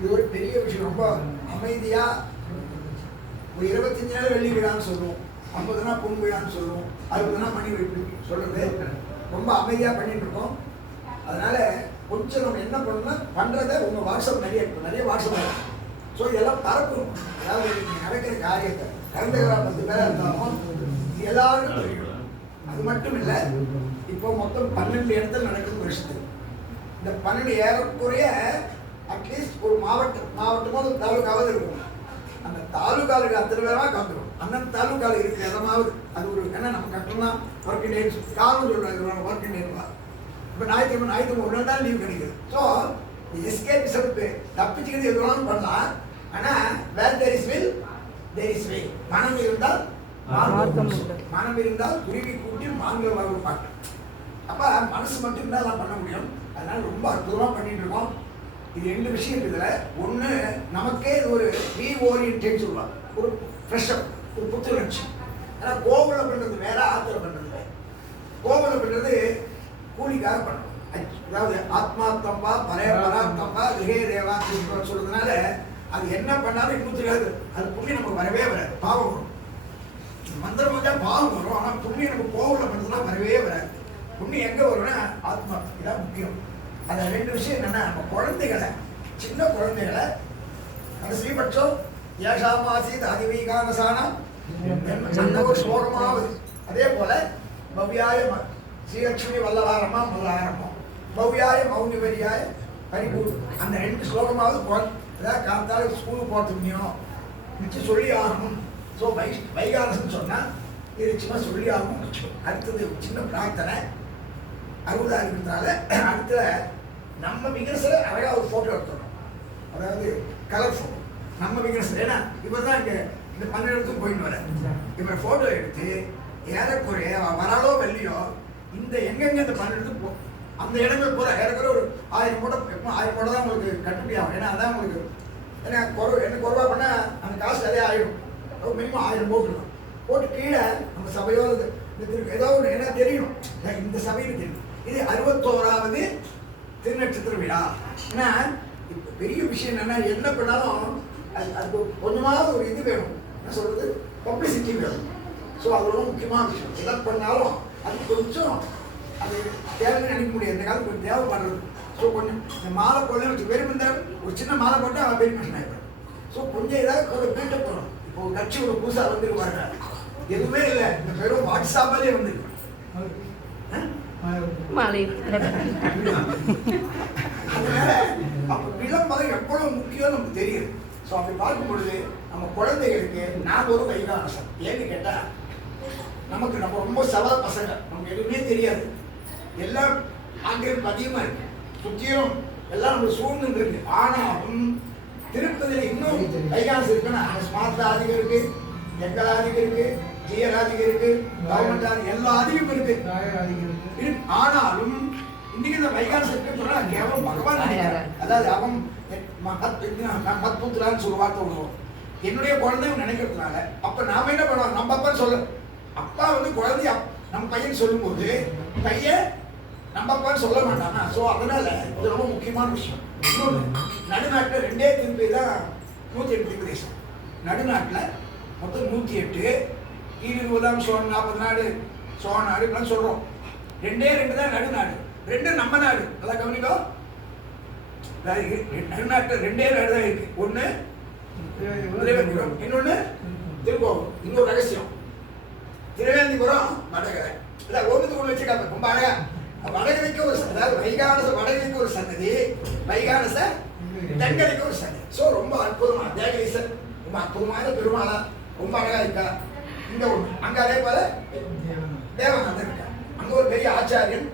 இது ஒரு பெரிய விஷயம். ரொம்ப அமைதியா ஒரு 25 நாள் வெள்ளி விழான்னு சொல்லுவோம், 50 நாள் பொன் விழான்னு சொல்லுவோம், 60 நாள் மணி வைப்பு சொல்றது ரொம்ப அமைதியா பண்ணிட்டு இருக்கோம். அதனால கொஞ்சம் நம்ம என்ன பண்ணணும்னா பண்றதை உங்க வாட்ஸ்அப் நிறைய வாட்ஸ்அப் ஸோ இதெல்லாம் பரப்பணும். அதாவது நடக்கிற காரியத்தை கலந்துக்கிறா 10 பேரா இருந்தாலும் எல்லாருக்கும் தெரியும். அது மட்டும் இல்லை, இப்போ மொத்தம் 12 இடத்துல நடக்குது வருஷத்துக்கு. இந்த 12 ஏறக்குறைய அட்லீஸ்ட் ஒரு மாவட்டமோ தாலுக்காவது இருக்கும். அந்த தாலுக்காவுக்கு அத்தனை பேரா கலந்துடும். அந்த தாலுக்காவில் இருக்கிற இடமாவது அது ஒரு ஏன்னா நம்ம கட்டணம்னா ஒர்க்கிங் டேஸ் காலம் சொல்றாங்க, ஒர்க்கிங் டேஸ். இப்போ ஞாயிற்றுக்கிழமை ஒரு நாள் லீவ் கிடைக்குது. ஸோ எஸ்கேப் செல்ஃபு தப்பிச்சுக்கிறது எது வேணாலும் பண்ணலாம். ஆனால் where there is will there is way. மனம் இருந்தால் மனம் இருந்தால் குருவி கூட்டி மாங்கல் வரும் பாட்டு. அப்போ மனசு மட்டும் இருந்தால் தான் பண்ண முடியும். அதனால ரொம்ப அற்புதமாக பண்ணிட்டு இருக்கோம். இது 2 விஷயம் இருக்குதுல. ஒன்று நமக்கே இது ஒரு ரீஓரியன்டேட் சொல்லுவாங்க, ஒரு ஃப்ரெஷ்ஷப், ஒரு புத்துணர்ச்சி. ஆனால் கோவிலில் பண்ணுறது வேற, ஆற்றுல பண்ணுறது வேற. கோவிலில் பண்ணுறது கூலிக்காக பண்ணணும். அதாவது ஆத்மாத்தம்பா பராத்தம்பா கிரகே தேவா சொல்றதுனால அது என்ன பண்ணாலும் இன்னும் தெரியாது. அது புண்ணியம் நமக்கு வரவே வராது, பாவம் வரும். மந்திரம் வந்தா பாவம் வரும். ஆனால் புண்ணியம் நம்ம கோவிலில் பண்ணுறதுலாம் வரவே வராது. புண்ணியம் எங்கே வரும்னா ஆத்மா, இதான் முக்கியம். அந்த 2 விஷயம் என்னன்னா, நம்ம குழந்தைகளை, சின்ன குழந்தைகளை கடைசிபட்சம் ஏஷாமாசீத் அதிவீகானசானம் அந்த ஒரு ஸ்லோகமாவது. அதே போல பவ்யாய ஸ்ரீலட்சுமி வல்லலாரமா மல்லாரமா பவ்யாய மௌனிவரியாய பரிபூர் அந்த 2 ஸ்லோகமாவது அதாவது காத்தால ஸ்கூலுக்கு போகிறது முடியும் மிச்சம் சொல்லி ஆகணும். ஸோ வைகானசன்னு சொன்னால் இது நிச்சயமாக சொல்லி ஆகணும். அடுத்தது சின்ன பிரார்த்தனை 60 இருக்கிறதுனால அடுத்த நம்ம விகனசில் அழகாக ஒரு ஃபோட்டோ எடுத்துடணும். அதாவது கலர் ஃபோட்டோ நம்ம விகனசில். ஏன்னா இவர் தான் இங்கே இந்த 12 இடத்துக்கு போயிட்டு வர இவர் ஃபோட்டோ எடுத்து ஏறக்குறைய வராலோ வெள்ளியோ இந்த எங்கெங்கே இந்த 12 இடத்துக்கு போ அந்த இடங்கள் போகிற ஏறக்குறைய ஒரு 1000 ஃபோட்டோ எப்போ 1000 ஃபோட்டோ தான் உங்களுக்கு கட்டுப்படி ஆகும். ஏன்னா அதான் உங்களுக்கு ஏன்னா என்ன குறைவா பண்ணால் அந்த காசு அதே ஆகிடும். மினிமம் 1000 போட்டுருக்கோம். போட்டு கீழே நம்ம சபையோ இந்த ஏதோ ஒன்று என்ன தெரியணும், இந்த சபையில் தெரியும். இது 61வது திருநட்சத்திர விழா. ஏன்னா இப்போ பெரிய விஷயம் என்னன்னா, என்ன பண்ணாலும் அதுக்கு கொஞ்சமாவது ஒரு இது வேணும், என்ன சொல்றது, பப்ளிசிட்டி வேணும். ஸோ அது ரொம்ப முக்கியமான விஷயம். எதை பண்ணாலும் அது கொஞ்சம் அது தேவைன்னு நினைக்க முடியாது. இந்த காலத்துக்கு கொஞ்சம் தேவைப்படுறது. ஸோ கொஞ்சம் இந்த மாலை போடலாம் வச்சு வெறும் இந்த ஒரு சின்ன மாலை போட்டால் அவன் பெரிய மனுஷன் ஆகிடும். ஸோ கொஞ்சம் ஏதாவது ஒரு பில்டப் பண்ணணும். இப்போ ஒரு கட்சி ஒரு புதுசாக வந்துருவாங்க, எதுவுமே இல்லை, இந்த வெறும் வாட்ஸ்அப்பாலே வந்துருக்கு. அதனால அப்போ விளம்பரம் எவ்வளவு முக்கியம் நமக்கு தெரியுது. ஸோ அப்படி பார்க்கும் பொழுது நம்ம குழந்தைகளுக்கு நான் ஒரு வைகானசம் ஏன்னு கேட்டால் நம்ம ரொம்ப சவல பசங்க, நமக்கு எதுவுமே தெரியாது. எல்லாம் ஆங்கிலம் அதிகமாக இருக்கு, சுற்றியும் எல்லாம் நம்ம சூழ்ந்து இருக்கு. ஆனாலும் திருப்பதியில் இன்னும் வைகானசம் இருக்குன்னா ஸ்மார்த்தாதிகம் இருக்கு, எங்களாதிகம் இருக்கு, ஜியராதிகம் இருக்கு, கவர்மெண்ட் எல்லா அதிகமும் இருக்கு. ஆனாலும் இன்னைக்கு இந்த வைகானசம் இருக்குன்னு சொன்னா கேவலம் பகவான் நினைக்கிறார். அதாவது அவன் மத்புத்திரான்னு ஒரு வார்த்தை விடுவோம். என்னுடைய குழந்தை நினைக்கிறதுனால அப்ப நாம என்ன பண்ணுவோம், நம்ம அப்பா சொல்ல அப்பா வந்து குழந்தைய நம்ம பையன் சொல்லும்போது பையன் நம்ம அப்பான்னு சொல்ல மாட்டானா. ஸோ அதனால இது ரொம்ப முக்கியமான விஷயம். இன்னொன்று, நடுநாட்டில் 2 திருப்பி தான் 108 தேசம். நடுநாட்டில் மொத்தம் 108, 20 சோழ 40 நாடு சோழ நாடு இப்படிலாம் சொல்கிறோம். 2 தான் நடுநாடு, 2 நம்ம நாடு. நல்லா கவனிக்கோ, நடுநாட்டில் 2 நாடு தான் இருக்கு. ஒன்று திருவேந்திபுரம், இன்னொன்று திருக்கோவில். இன்னொரு ரகசியம், திருவேந்திபுரம் வடகரை. இல்லை ஒன்றுக்கு ஒன்று வச்சுக்காங்க, ரொம்ப அழகா. வடகரைக்கு ஒரு அதாவது வைகானச வடகரைக்கு ஒரு சன்னதி, வைகானச தென்கரைக்கு ஒரு சன்னதி. ஸோ ரொம்ப அற்புதமா தேகலீசன் ரொம்ப அற்புதமான பெருமாளா ரொம்ப அழகா இருக்கா. இந்த ஒன்று அங்கே அதே போல தேவநாதன் இருக்கா. அங்கே ஒரு பெரிய ஆச்சாரியன்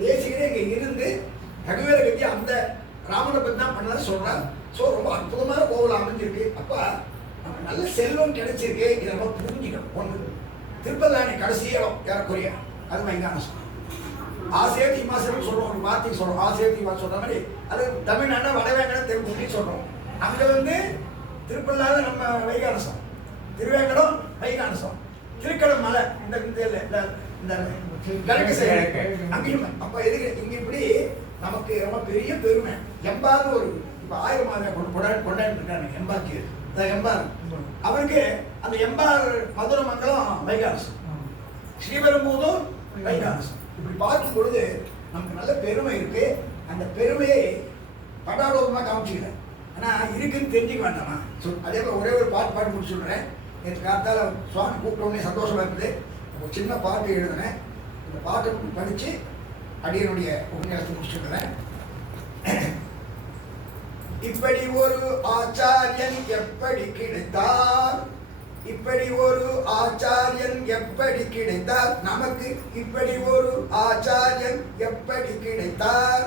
தேசிகரே இங்கே இருந்து ரகுவேர கத்தி அந்த ராமனை பற்றி தான் பண்ணதான் சொல்கிறார். ஸோ ரொம்ப அற்புதமான கோவில் அமைஞ்சிருக்கு. அப்போ நம்ம நல்ல செல்வம் கிடைச்சிருக்கு. இதை நம்ம புரிஞ்சுக்கணும். ஒன்று திருப்பதிலானி கடைசி இடம் ஏறக்குறைய அது வைகானசம். ஆசேத்தி மாசம் சொல்றோம், ஒரு வார்த்தை சொல்றோம், ஆசேத்தி மாசம் சொல்ற மாதிரி அது தமிழ்நாடு வடவேங்கட தெருக்குடி சொல்றோம். அங்க வந்து திருப்பல்லாத நம்ம வைகானசம், திருவேங்கடம் வைகானசம், திருக்கடம் மலை இந்த கிழக்கு சைடு அங்கேயும். அப்ப எதுக்கு இங்க இப்படி நமக்கு ரொம்ப பெரிய பெருமை. எம்பாவது ஒரு இப்போ 1000 மாதம் கொண்டாடிட்டு இருக்காங்க எம்பாக்கு எம்பார். அவருக்கு அந்த எம்பார் மதுரை மங்கலம் வைகாசம், ஸ்ரீபெரும்புதூர் வைகாசம். இப்படி பார்க்கும் பொழுது நமக்கு நல்ல பெருமை இருக்கு. அந்த பெருமையை படாடோரமாக காமிச்சிக்கிறேன். ஆனால் இருக்குன்னு தெரிஞ்சுக்க வேண்டாமா? அதே போல் ஒரே ஒரு பாட்டு முடிச்சு சொல்கிறேன். நேற்று காத்தால சுவாமி கூப்பிட்டோடனே சந்தோஷமா இருக்குது. ஒரு சின்ன பாட்டு எழுதுனேன். இந்த பாட்டை படித்து அடியனுடைய உபன்யாசத்தை முடிச்சுக்கிறேன். இப்படி ஒரு ஆச்சாரியன் எப்படி கிடைத்தார், இப்படி ஒரு ஆச்சாரியன் எப்படி கிடைத்தார், நமக்கு இப்படி ஒரு ஆச்சாரியன் எப்படி கிடைத்தார்.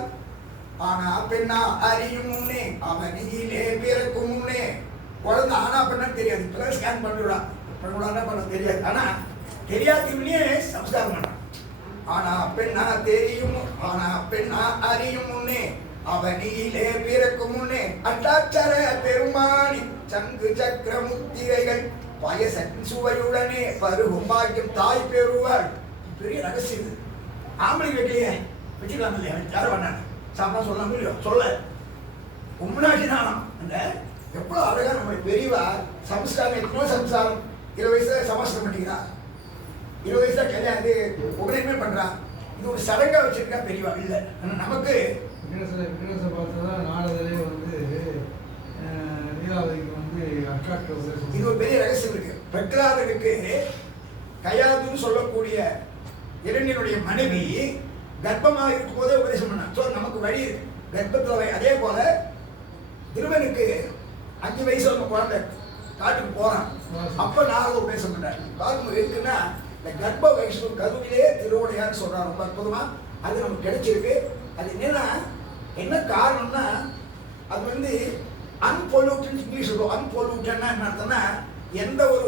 ஆனா பெண்ணா அறியும் முன்னே அவனியிலே பிறக்கும் முன்னே. குழந்தை ஆனா பெண்ணா தெரியாது, இப்பதான் ஸ்கேன் பண்ணுறான் பண்ண தெரியாது. ஆனா தெரியாதவனே சம்ஸ்காரம் பண்றான். ஆனா பெண்ணா தெரியும், ஆனா பெண்ணா அறியும் முன்னே அவனியிலே பிறக்கும் முன்னே. அட்டாட்சர பெருமானி சங்கு சக்கர முத்திரைகள் பயசன் சுவையுடனே பருகும் பாக்கியம் தாய் பெறுவாள். பெரிய ரகசியம் இது. ஆம்பளை வெட்டியே வச்சுக்கலாம் இல்லையா? யாரும் பண்ணாங்க சாப்பிட சொல்லலாம் இல்லையோ? சொல்ல உம்னாட்சி நாணம் அந்த எவ்வளோ அழகா நம்ம பெரியவா சம்ஸ்காரம். எத்தனோ சம்ஸ்காரம் 20 வயசுல சமஸ்காரம் பண்ணிக்கிறார், 20 வயசுல கல்யாணம் இது உபநயமே பண்றான். இது ஒரு சடங்கா வச்சிருக்கா பெரியவா இல்லை. நமக்கு நாளதிலே வந்து நீலாவதிக்கு வந்து இது ஒரு பெரிய ரகசியம் இருக்கு. பிரகலாதனுக்கு கயாதுன்னு சொல்லக்கூடிய இரண்டினுடைய மனைவி கர்ப்பமாக இருக்கும் போதே உபதேசம் பண்ணான். ஸோ நமக்கு வழி கர்ப்பத்தில். அதே போல திருவனுக்கு 5 வயசு நம்ம குழந்தை காட்டுக்கு போறான். அப்ப நாரத உபதேசம் பண்றாரு. பார்க்கும்போது இருக்குன்னா இந்த கர்ப்ப வயசு கருவிலே திருவுடையான்னு சொல்றாரு. ரொம்ப அற்புதமா அது நமக்கு கிடைச்சிருக்கு. அது என்னன்னா என்ன காரணம்னா அது வந்து அன்பொல்யூட்டன் இங்கிலீஷ் சொல்லுவோம். அன்பொல்யூட்டன்னா என்ன அர்த்தம்னா எந்த ஒரு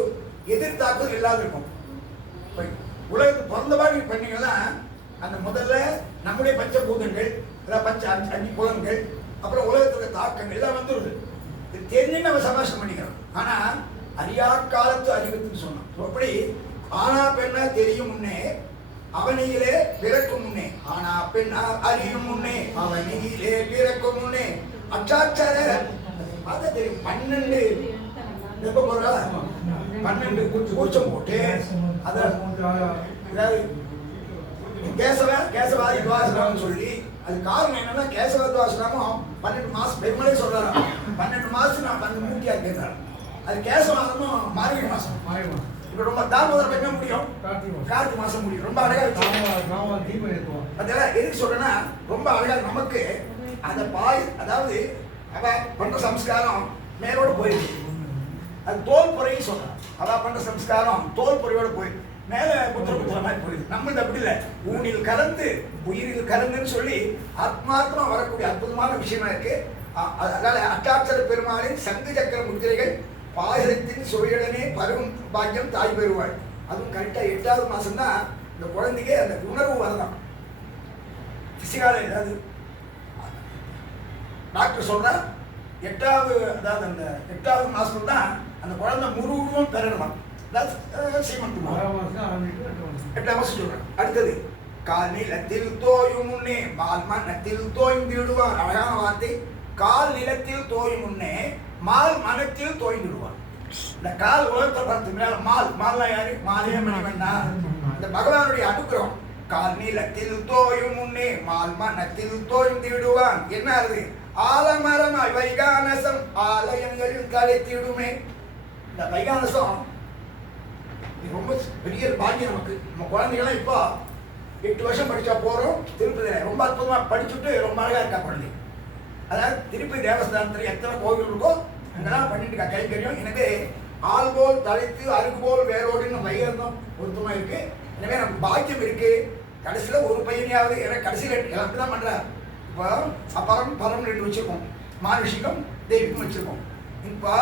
எதிர்த்தாக்குதல் இல்லாத இருக்கும். உலகத்துக்கு பிறந்தபாடு பண்ணீங்கன்னா அந்த முதல்ல நம்முடைய பஞ்சபூதங்கள், அஞ்சு புலன்கள், அப்புறம் உலகத்துல தாக்கங்கள் எல்லாம் வந்துடுது. இது தெரிஞ்சு நம்ம சமாஷம் பண்ணிக்கிறோம். ஆனா அறியா காலத்து அறிவுன்னு சொன்னோம். அப்படி ஆனா பெண்ணா தெரியும் முன்னே அவனியிலே பிறக்கும் முன்னே. ஆனா பெண்ணா அறியும் முன்னே அவனியிலே பிறக்கும் முன்னே. அச்சாட்சர அதை தெரியும். 12 கூச்சம் போட்டு அதாவது கேசவாதி துவாசனாம்னு சொல்லி அது காரணம் என்னன்னா கேசவ துவாசனாமும் 12 மாசம் பெருமளே சொல்றாரு. 12 மாசம் நான் 12 மூட்டியா கேட்கிறாரு. அது கேசவாதமும் மார்கழி மாசம். இப்ப ரொம்ப தாமோதரம் பண்ண முடியும், கார்த்திகை மாசம் முடியும். ரொம்ப அழகா அதெல்லாம் எதுக்கு சொல்றேன்னா ரொம்ப அழகா நமக்கு அந்த அதாவது அவ பண்ற சம்ஸ்காரம் மேலோட போயிருக்கு. அது தோல் பொறைன்னு சொல்றான். அவ பண்ற சம்ஸ்காரம் தோல் பொறையோட போயிருக்கு. மேல புத்திர மாதிரி போயிடுது. நம்மளுக்கு அப்படி இல்லை. ஊனில் கலந்து உயிரில் கலந்துன்னு சொல்லி ஆத்மாத்மா வரக்கூடிய அற்புதமான விஷயமா இருக்கு. அதனால அட்டாட்சர பெருமாளின் சங்கு சக்கர முத்திரைகள் பாயசத்தின் சுவையுடனே பருவம் பாக்கியம் தாய் பெறுவாள். அதுவும் கரெக்டா 8வது மாசம் தான் இந்த குழந்தைக்கு அந்த உணர்வு வரலாம். பிசிகால ஏதாவது டாக்டர் சொல்ற 8வது அதாவது அந்த 8வது மாசம் தான் அந்த குழந்தை முழுவதும் பெறணும். அடுத்தது கால் நிலத்தில் தோயும் முன்னே மால் மனத்தில் தோய்ந்திடுவான். அழகான வார்த்தை. கால் நிலத்தில் தோயும் முன்னே மால் மனத்தில் தோய்ந்திடுவான். இந்த கால் உலகத்தை பார்த்து மேல மால்லாம் யாரு? மாலே மணிவண்ணா. இந்த பகவானுடைய அனுகிரகம். கால் நிலத்தில் தோயும் முன்னே மால் மனத்தில் தோய்ந்திடுவான். என்ன அது? ஆலமரமாய் வைகானசம் ஆலயங்களில் கலைத்திடுமே. இந்த வைகானசம் ரொம்ப பெரிய பாக்கியம் நமக்கு. நம்ம குழந்தைகள்லாம் இப்போ 8 வருஷம் படிச்சா போறோம். திருப்பதி ரொம்ப அற்புதமா படிச்சுட்டு ரொம்ப அழகா இருக்கா குழந்தை. அதாவது திருப்பதி தேவஸ்தானத்துல எத்தனை கோவில் இருக்கோ அங்கெல்லாம் பண்ணிட்டு இருக்கா கைங்கரியம். எனவே ஆள் போல் தலைத்து அருகு போல் வேரோடுன்னு வைகந்தம் பொருத்தமா இருக்கு. எனவே நமக்கு பாக்கியம் இருக்கு. கடைசியில ஒரு பையனையாவது எனக்கு கடைசியில் எல்லாத்தையும் தான் பண்றாரு. இப்போ அப்புறம் பரம் 2 வச்சிருக்கோம். மானுஷிகம் தெய்வீகம் வச்சிருக்கோம். இப்போ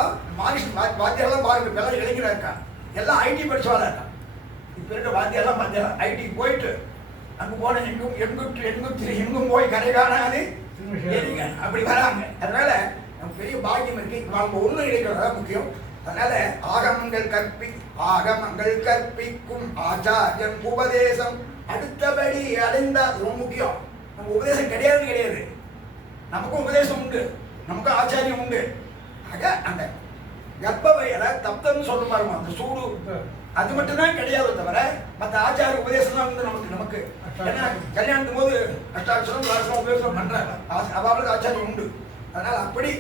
மானுஷி வாத்தியாரெல்லாம் பாருங்க, இப்பெல்லாம் இளைஞராக இருக்கா, எல்லாம் ஐடி படிச்சவாளா இருக்கா. இப்போ இருக்க வாத்தியாரெல்லாம் பார்த்தா ஐடிக்கு போயிட்டு அங்கே போன எங்கும் போய் கரை காணாது அப்படி வராங்க. அதனால நமக்கு பெரிய பாக்கியம் இருக்கு. நம்ம ஒன்று கிடைக்கிறதா முக்கியம். அதனால ஆகமங்கள் கற்பிக்கும் ஆச்சாரியன் உபதேசம் அடுத்தபடி அடைந்தா ரொம்ப முக்கியம். நம்ம உபதேசம் கிடையாது. நமக்கும் உபதேசம் உண்டு. நமக்கு ஆச்சாரியம் உண்டு. ஆக அந்த கர்ப்பவையில தப்தம்னு சொல்ல பாருங்க, அந்த சூடு அது மட்டும் தான் கிடையாது தவிர மற்ற ஆச்சார உபதேசம் தான் வந்து நமக்கு ஏன்னா கல்யாணத்தும் போது அஷ்டாட்சரம் துவாதசம் உபதேசம் பண்றாங்க, அவளுக்கு ஆச்சாரியம் உண்டு. அதனால அப்படி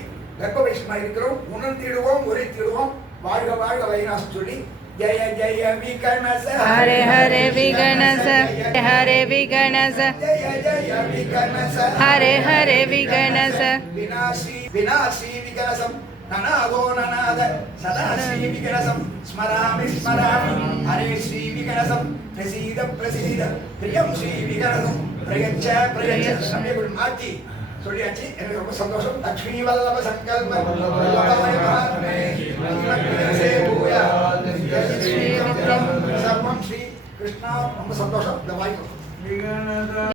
கர்ப்ப வைஷ்ணவா இருக்கிறோம், உணர்த்திடுவோம், உரைத்திடுவோம். வாழ்க வாழ்க வைநாசம் சொல்லி ஜெய ஜெய விகணச ஹரே ஹரே விகணச ஹரே விகணச ஜெய ஜெய விகணச ஹரே ஹரே விகணச விநாசி விநாசி விகணசம் நனாதோ நனாத சதா ஸ்ரீ விகணசம் ஸ்மராமி ஸ்மராமி ஹரே ஸ்ரீ விகணசம் பிரசீத பிரசீத பிரியம் ஸ்ரீ விகணசம் பிரயச்ச பிரயச்ச சமயக்குள் மாற்றி சொல்லியாச்சு. எனக்கு ரொம்ப சந்தோஷம். லக்ஷ்மி வல்லப சங்கல்ப வல்லபாய மகாத்மே ஸ்ரீமத்விகணசே பூயாத் சர்வம் ஸ்ரீ கிருஷ்ணா. ரொம்ப சந்தோஷம். இந்த வாய்ப்பு